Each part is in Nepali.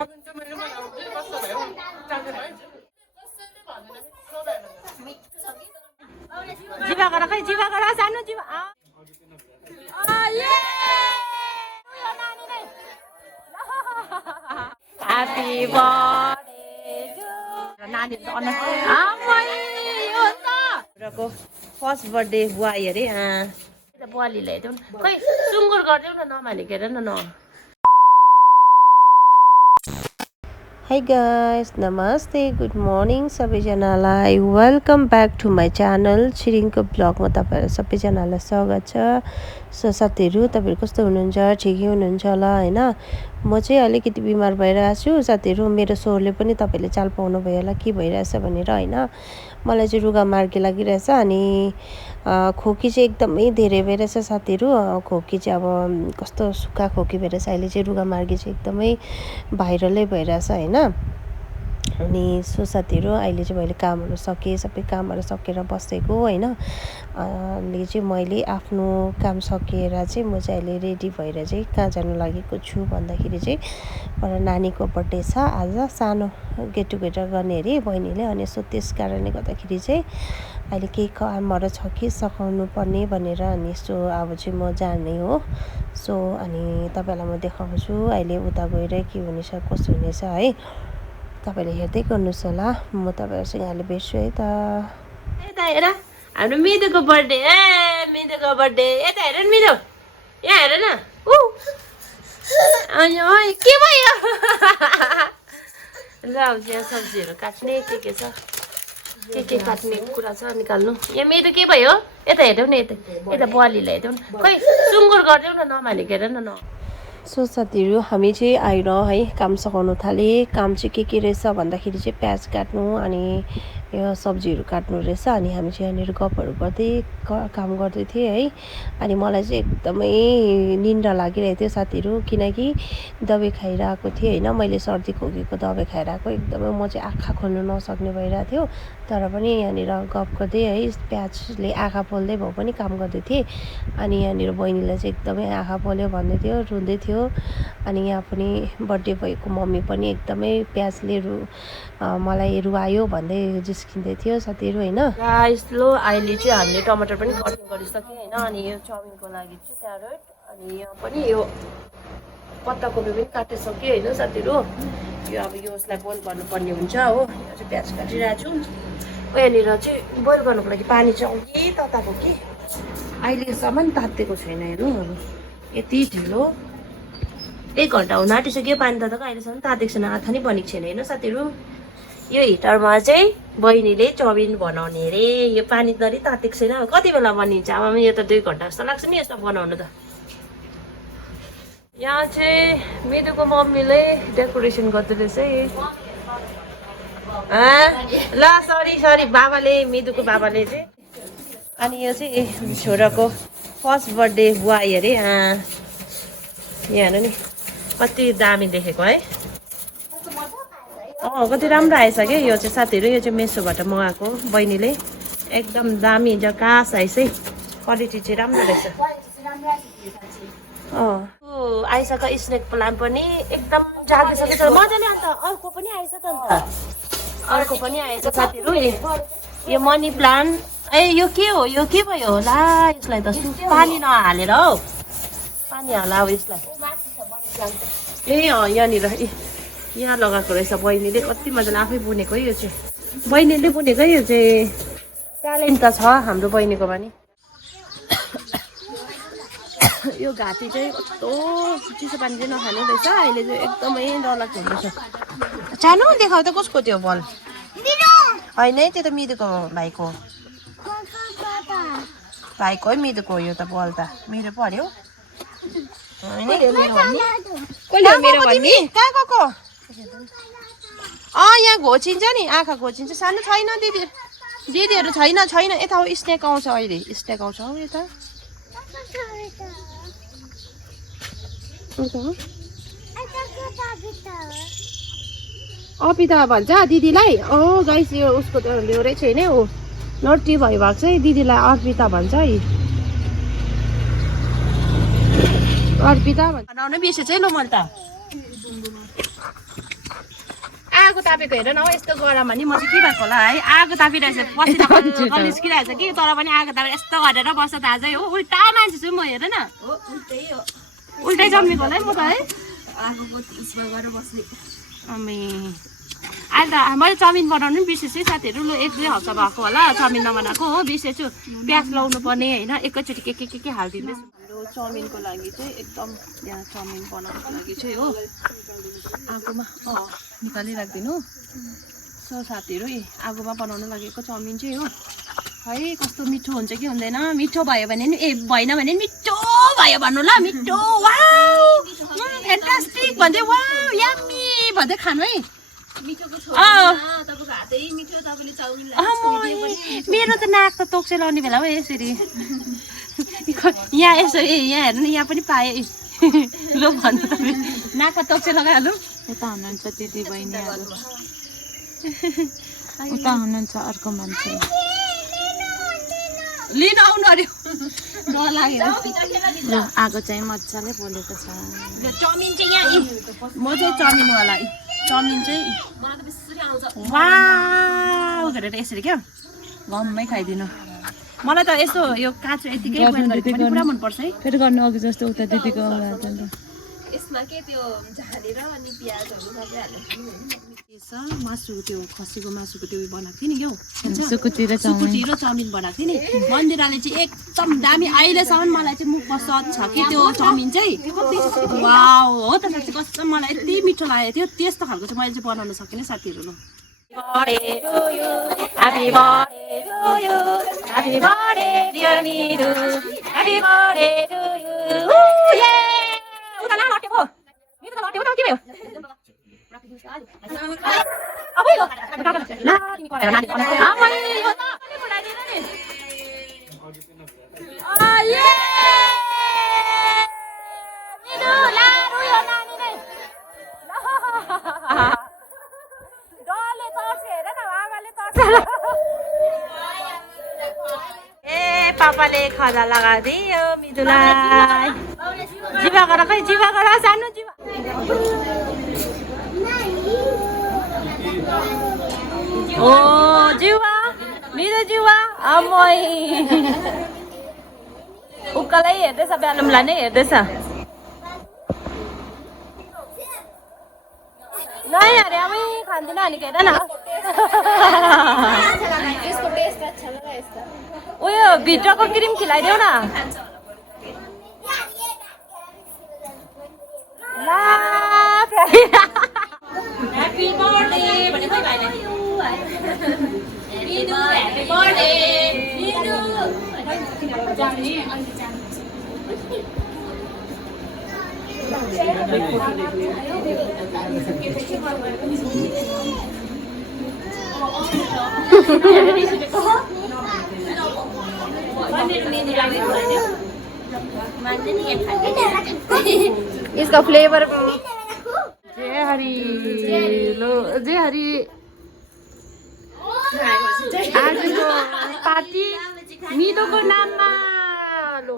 जिवा गर खै जिवा गर सानो जिवा ह्यापी बर्थडे नानी फर्स्ट बर्थडे बुवा अरे बुवाली ल्याइदेऊ खै सुँगुर गरिदेऊ न नमालिकेर न Hi guys, namaste, good morning सबैजनालाई welcome back to my channel छिरिङको ब्लगमा तपाईहरु सबैजनालाई स्वागत छ। सो साथीहरु तपाईहरु कस्तो हुनुहुन्छ? ठिकै हुनुहुन्छ होला हैन? म चाहिँ अलिकति बिमार भइरहेको छु साथीहरु। मेरो स्वरले पनि तपाईले चाल पाउनु भयो होला के भइरहेछ भनेर हैन। मलाई चाहिँ रुगा मार्गी लागिरहेछ अनि खोकी चाहिँ एकदमै धेरै भइरहेछ साथीहरु। खोकी चाहिँ अब कस्तो सुक्खा खोकी भइरहेछ। अहिले चाहिँ रुगा मार्गी चाहिँ एकदमै भाइरलै भइरहेछ हैन। अनि सो साथीहरु अहिले चाहिँ मैले कामहरु सके सबै कामहरु सकेर बसेको हैन। अनि चाहिँ मैले आफ्नो काम सकेर चाहिँ म चाहिँ अहिले रेडी भएर चाहिँ कहाँ जानु लागेको छु भन्दाखेरि चाहिँ पर नानीको बर्थडे छ आज। सानो गेट टुगेदर गर्ने अरे बहिनीले। अनि सो त्यस कारणले गर्दाखेरि चाहिँ अहिले केही कामहरु छ कि सकाउनु पर्ने भनेर अनि सो अब चाहिँ म जाने हो। सो अनि तपाईलाई म देखाउँछु अहिले उता गएर के हुनेछ कसो हुनेछ है। तपाईले हेर्दै गर्नुस् होला। म तपाईहरुसँग अहिले भेट्छु है त। यता हेर हाम्रो मिदुको बर्थडे मिदुको बर्थडे यता हेर न मिदु यहाँ हेर न अनि के भयो ल अब यहाँ सब्जीहरु काट्ने के छ के काट्ने कुरा छ निकाल्नु। यहाँ मिदु के भयो यता हेर्देऊ न यता बुवाली ल्याइदेऊ न खै सुँगुर गरिदेऊ न नमालिकेर न सो साथीहरु हामी चाहिँ आएर है काम सघाउन थाले। काम चाहिँ के रहेछ भन्दाखेरि चाहिँ प्याज काट्नु अनि यो सब्जीहरु काट्नु रहेछ। अनि हामी चाहिँ यहाँनिर गफहरु गर्दै काम गर्दै थिए है। अनि मलाई चाहिँ एकदमै निन्द्रा लागिरहेको थियो साथीहरु किनकि दबाई खाइरहेको थिए हैन। मैले सर्दी खोकीको दबाई खाइरहेको एकदमै म चाहिँ आँखा खोल्नु नसक्ने भइरहेको थियो। तर पनि यहाँनिर गफ गर्दै है प्याजले आँखा पोल्दै भए पनि काम गर्दै थिए। अनि यहाँनिर बहिनीलाई चाहिँ एकदमै आँखा पोल्यो भन्दै थियो रुँदै थियो। अनि यहाँ पनि बर्थडे भएको मम्मी पनि एकदमै प्याजले मलाई रुवायो भन्दै जिस्किँदै थियो साथीहरु हैन। गाइस लो अहिले चाहिँ हामीले टमाटर पनि कटिङ गरिसके हैन। अनि यो चाउमिनको लागि चाहिँ क्यारट अनि यहाँ पनि यो पत्ताकोपी पनि काटिसके हैन साथीहरु। यो अब यसलाई बोइल गर्नुपर्ने हुन्छ हो। यो चाहिँ प्याज काटिरहेको छु। यहाँनिर चाहिँ बोइल गर्नुको लागि पानी चाहिँ अघि तताएको कि अहिलेसम्म तातेको छैन हेर्नु। यति ढिलो 1 घन्टा हुन आँटिसक्यो पानी तताएको अहिलेसम्म तातेको छैन। आथा नि बनेको छैन हैन साथीहरु। यो हिटरमा चाहिँ बहिनीले चाउमिन बनाउने रे। यो पानी तरी तातेको छैन कति बेला बनिन्छ अब यो त 2 घन्टा जस्तो लाग्छ नि यसमा बनाउनु त। यहाँ चाहिँ मिदुको मम्मीले डेकोरेसन गर्दै रहेछ ल सरी बाबाले मिदुको बाबाले चाहिँ। अनि यो चाहिँ छोराको फर्स्ट बर्थडे बुवा अरे यहाँ हेर्नु नि कति दामी देखेको है। कति राम्रो आएछ क्या यो चाहिँ साथीहरु। यो चाहिँ मेसोबाट मगाएको बहिनीले एकदम दामी जकास आएछ है। क्वालिटी चाहिँ राम्रो रहेछ। आइसक्यो स्नेक प्लान्ट पनि एकदम जागिसकेको छ मजाले। अन्त अर्को पनि आएछ त अन्त अर्को पनि आएछ साथीहरु। यो मनी प्लान्ट यो के हो यो के भयो होला यसलाई त पानी नहालेर हौ पानी हाल अब यसलाई। यहाँनिर यहाँ लगाएको रहेछ बहिनीले कति मजाले आफै बुनेको है। यो चाहिँ बहिनीले बुनेको है। यो चाहिँ ट्यालेन्ट त छ हाम्रो बहिनीको पनि। यो घाँटी चाहिँ कस्तो चिसो पानी चाहिँ नखानु रहेछ। अहिले चाहिँ एकदमै डरलाग्दो हुँदैछ। सानो देखाउ त कसको त्यो बल होइन है त्यो त मिदुको भाइको है मिदुको। यो त बल त मेरो पर्यो कहाँ गएको यहाँ घोचिन्छ नि आँखा घोचिन्छ। सानो छैन दिदीहरू छैन यता हो स्नेक आउँछ अहिले स्नेक आउँछ हौ यता। अपिता भन्छ दिदीलाई गाइस यो उसको त ल्याउरै छैन ऊ नटी भएको चाहिँ दिदीलाई अर्पिता भन्छ है। अर्पिता भन्छ बनाउनै बिर्सेछ है ल मैले त। आगो तापेको हेर न यस्तो गरममा नि म चाहिँ के भएको होला है आगो तापिरहेछ पसिना निस्किरहेछ कि तर पनि आगो तापेर यस्तो गरेर बस्छ ताजै हो उल्टा मान्छे छु म हेर न उल्टै जन्मेको होला है म त है आगोको त्यसमा गरेर बस्ने अनि अहिले त मैले चाउमिन बनाउनु पनि बिर्सेछु साथीहरू लु 1-2 हप्ता भएको होला चाउमिन नबनाएको हो बिर्सेछु प्याज लाउनु पर्ने होइन एकैचोटि के हालिदिँदैछु हाम्रो चाउमिनको लागि चाहिँ एकदम यहाँ चाउमिन बनाउनुको लागि चाहिँ हो आगोमा निकाली राखिदिनु सो साथीहरू आगोमा बनाउनु लागेको चाउमिन चाहिँ हो है कस्तो मिठो हुन्छ कि हुँदैन मिठो भयो भने नि भएन भने मिठो भयो भन्नु ल मिठो वाउ फ्यान्टास्टिक भन्दै वाउ यम्मी भन्दै खानु है मेरो त नाक त तोक्से लाउने बेला हो यसरी यहाँ यसो यहाँ हेर्नु यहाँ पनि पाएँ ल भन्नु त नाकमा तोक्से लगाइहालौँ उता हुनुहुन्छ दिदी बहिनीहरू उता हुनुहुन्छ अर्को मान्छे लिन आउनु अरे डर लागेर आगो चाहिँ मजाले बोलेको छ चाउमिन चाहिँ यहाँ म चाहिँ चाउमिनवाला चाउमिन चाहिँ वाउ गरेर यसरी क्या घममै खाइदिनु मलाई त यस्तो यो काँचो यतिकै बोइल गरेको पनि पुरा मनपर्छ है फेरि गर्नु अघि जस्तो उता दिदीको यसमा के त्यो झालेर अनि प्याजहरू सबै हालेर मासु त्यो खसीको मासुको त्यो बनाएको थिएँ नि क्या सुकुटी र चाउमिन बनाएको थिएँ नि मन्दिराले चाहिँ एकदम दामी अहिलेसम्म मलाई चाहिँ मुखमा स्वाद छ कि त्यो चाउमिन चाहिँ वाउ हो त साँच्चै कस्तो मलाई यति मिठो लागेको थियो त्यस्तो खालको चाहिँ मैले चाहिँ बनाउन सकिनँ साथीहरू ल Happy birthday to you. Happy birthday, dear Miru. Happy birthday to you. Yeah! Udah lah, lotnya po. Miru dah lotnya, udah gimana? Apa itu? Lah, ini kau ada nanti. Apa ini? Ini mulai di mana? Oh yeah! Miru, laru ya nani nih. पापाले खाजा लगाइदियो मिदुलाई जिवा गर खै जिवा गर सानो जिवा ओ जिवा मिदु जिवा अमै उकालै हेर्दैछ ब्यालुमलाई नै हेर्दैछ नै अरे अमै खाँदिन अनि के हेर न यसको टेस्ट अच्छा लगा यसका उयो भित्रको क्रिम खिलाइदेऊ न ला ह्यापी बर्थडे भने खोइ भाइले मिदु ह्यापी बर्थडे मिदु जाने अनि इसका फ्लेवर जय हरि लो जय हरि आजको पार्टी मिदुको नाममा लो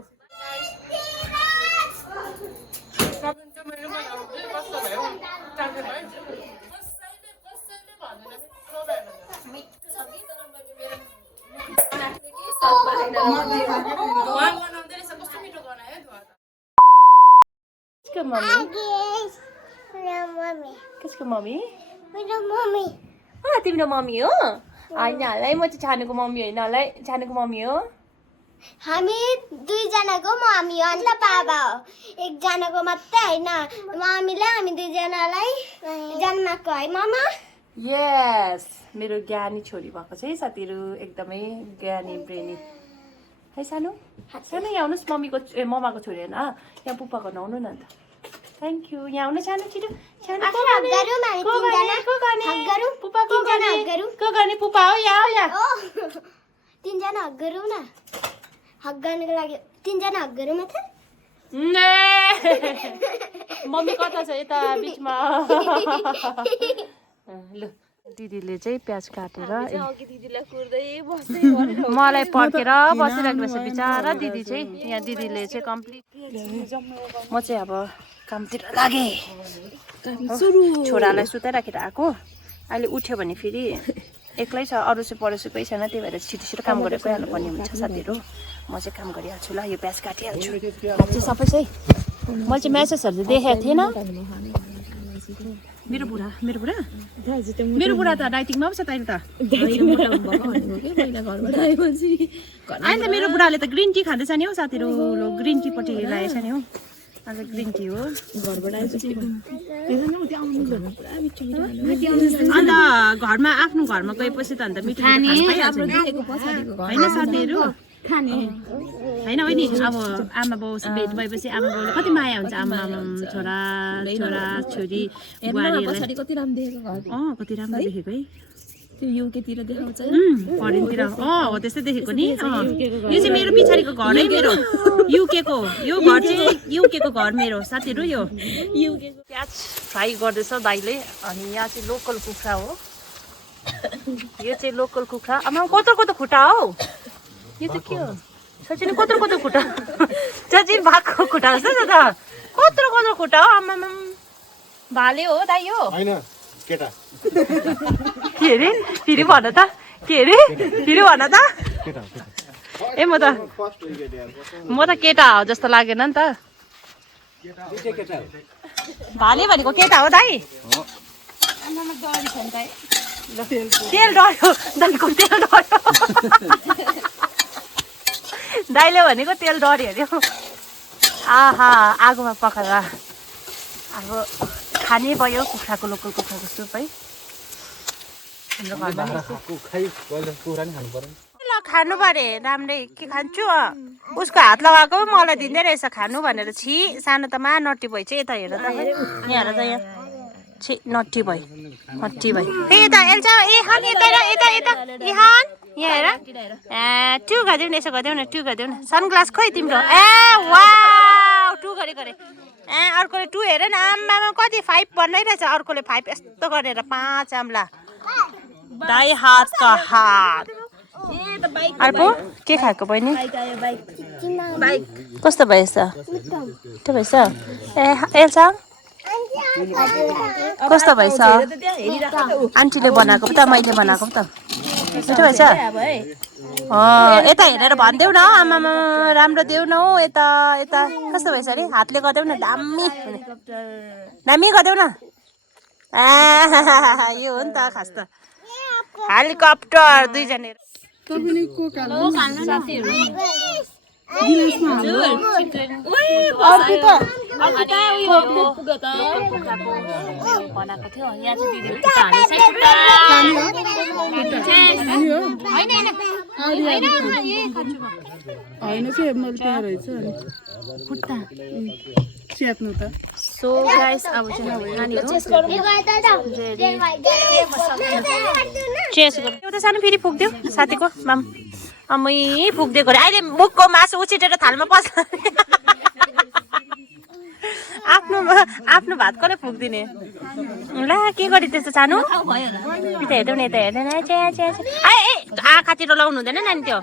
Kiसको मम्मी मेरो मम्मी तिम्रो मम्मी हो होइन होला है म चाहिँ छानुको मम्मी होइन होला है छानुको मम्मी हो हामी दुईजनाको मम्मी हो अन्त बाबा हो एकजनाको मात्रै होइन मम्मीले हामी दुईजनालाई जन्माएको है मामा यस मेरो ज्ञानी छोरी भएको छ है साथीहरू एकदमै ज्ञानी ब्रेनी है सानो सानो यहाँ आउनुहोस् मम्मीको ममाको छोरी होइन यहाँ पुप्पाको आउनु न अन्त थ्याङ्क यू यहाँ आउनु सानो छिटो सानो को गर्ने पुप्पा हो यहाँ हो तिनजना हक गरौँ न हक गर्नुको लागि तिनजना हक गरौँ न त मम्मी कता छ यता बिचमा ल दिदीले चाहिँ प्याज काटेर मलाई पर्खेर बसिरहेको रहेछ बिचारा दिदी चाहिँ यहाँ दिदीले चाहिँ कम्प्लिट म चाहिँ अब कामतिर लागेँ छोरालाई सुताइराखेर आएको अहिले उठ्यो भने फेरि एक्लै छ अरूसी परोसी कोही छैन त्यही भएर छिटो छिटो काम गरेर गइहाल्नुपर्ने हुन्छ साथीहरू म चाहिँ काम गरिहाल्छु ल यो प्याज काटिहाल्छु चाहिँ सबै चाहिँ मैले चाहिँ म्यासेजहरू चाहिँ देखेको थिएन मेरो बुढा त डाइटिङमा पो छ तैँले त अहिले त मेरो बुढाले त ग्रिन टी खाँदैछ नि हौ साथीहरू ग्रिन टीपट्टि लागेछ नि हौ अन्त ग्रिन टी हो अन्त घरमा आफ्नो घरमा गएपछि त अन्त मिठो होइन साथीहरू होइन हो नि अब आमा बाउ भेट भएपछि आमा बाउले कति माया हुन्छ आमा छोरा छोरा छोरी बुहारीहरूलाई कति राम्रो देखेको है युकेतिर देखाउँछ फरेनतिर हो त्यस्तै देखेको नि यो चाहिँ मेरो पछाडिको घर है मेरो युकेको यो घर चाहिँ युकेको घर मेरो साथीहरू यो युकेको प्याज फ्राई गर्दैछ दाइले अनि यहाँ चाहिँ लोकल कुखुरा हो यो चाहिँ लोकल कुखुरा आमा कत्रो खुट्टा हौ यो चाहिँ के हो साँच्चै नै कत्रो खुट्टा चाची भागको खुट्टा जस्तो छ त कत्रो खुट्टा हो आमामा भाले हो दाइ यो हैन केटा के अरे फेरि भन त के अरे फेरि भन त ए म त केटा हो जस्तो लागेन नि त भाले भनेको केटा हो दाइ तेल डढ्यो दाइको तेल डढ्यो दाइले भनेको तेल डढ्यो अरे आहा आगोमा पकाएर अब खाने भयो कुखुराको लोकल कुखुराको सुप है हाम्रो घरमा ल खानु परे राम्रै के खान्छु उसको हात लगाएको मलाई दिँदै रहेछ खानु भनेर छि सानो त मा नट्टी भइ चाहिँ यता हेर त यहाँ हेर त यहाँ छि नट्टी भइ ए यता एल्छ ए हान यता यता यहाँ हेर टु गरिदेऊ न यसो गरिदेऊ न टु गरिदेऊ न सनग्लास खोइ तिम्रो ए वाउ टु गरे अर्कोले 2 हेर न आम्मामा कति 5 बनाइरहेछ अर्कोले 5 यस्तो गरेर 5 आम्ला दाइ हातका हात अर्को के खाएको बहिनी कस्तो भएछ मिठो भएछ ए एल्सा कस्तो भएछ आन्टीले बनाएको पो त मैले बनाएको पो त मिठो भएछ यता हेरेर भनिदेऊ न आमामा राम्रो देऊ न हौ यता कस्तो भएछ अरे हातले गरिदेऊ न दामी गरिदेऊ न यो हो नि त खास त हेलिकप्टर दुईजना बनाएको थियो यहाँ चाहिँ दिदी सो गाइस अब चाहिँ एउटा सानो फेरि फुक्दियो साथीको माम अमै फुक्दिएको अरे अहिले मुखको मासु उछिटेर थालमा पस्छ आफ्नो भात कसले फुक्दिने ला के गरी त्यस्तो सानो यता हेर्दै यता हेर्दैन आँखातिर लाउनु हुँदैन नानी त्यो